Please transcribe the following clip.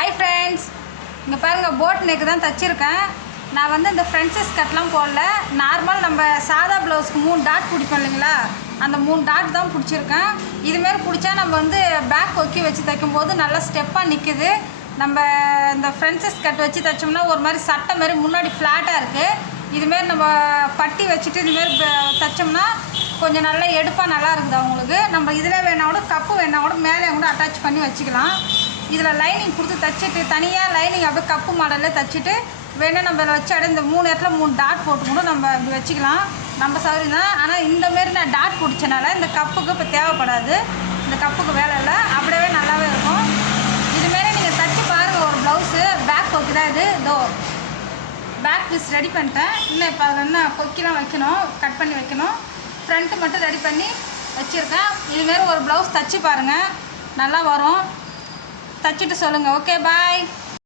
Hi friends, இங்கே பாருங்கள் boat neck தான் தைச்சிருக்கேன். நான் வந்து இந்த ஃப்ரெண்ட்ஸஸ் கட்லாம் போடல. நார்மல் நம்ம சாதா ப்ளவுஸ்க்கு 3 டாட் பிடிப்போம் இல்லைங்களா, அந்த 3 டாட் தான் பிடிச்சிருக்கேன். இதுமாரி பிடிச்சா நம்ம வந்து பேக் கொக்கி வச்சு தைக்கும்போது நல்லா ஸ்டெப்பாக நிற்குது. நம்ம இந்த ஃப்ரெண்ட்ஸஸ் கட் வச்சு தைச்சோம்னா ஒரு மாதிரி சட்டை மாதிரி முன்னாடி ஃப்ளாட்டாக இருக்குது. இதுமாரி நம்ம பட்டி வச்சுட்டு இதுமாரி தைச்சோம்னா கொஞ்சம் நல்லா எடுப்பாக நல்லா இருக்குது அவங்களுக்கு. நம்ம இதில் வேணா கூட கப்பு வேணா கூட மேலே கூட அட்டாச் பண்ணி வச்சுக்கலாம். இதில் லைனிங் கொடுத்து தைச்சிட்டு தனியாக லைனிங் அப்படியே கப்பு மாடலில் தைச்சிட்டு வேணால் நம்ம இதில் வச்சு இந்த 3 இடத்துல 3 டாட் போட்டு கூட நம்ம இப்படி வச்சுக்கலாம். நம்ம சௌகரியம் தான். ஆனால் இந்தமாரி நான் டாட் பிடிச்சனால இந்த கப்புக்கு இப்போ தேவைப்படாது. இந்த கப்புக்கு வேலை இல்லை, அப்படியே நல்லாவே இருக்கும். இதுமாரி நீங்கள் தைச்சி பாருங்கள். ஒரு ப்ளவுஸு பேக் கொக்கி தான் இது. இதோ பேக் பீஸ் ரெடி பண்ணிட்டேன். இன்னும் இப்போ அதில் என்ன கொக்கிலாம் வைக்கணும், கட் பண்ணி வைக்கணும். ஃப்ரண்ட்டு மட்டும் ரெடி பண்ணி வச்சுருக்கேன். இதுமாரி ஒரு ப்ளவுஸ் தைச்சி பாருங்கள், நல்லா வரும். தைச்சிட்டு சொல்லுங்கள். ஓகே, பாய்.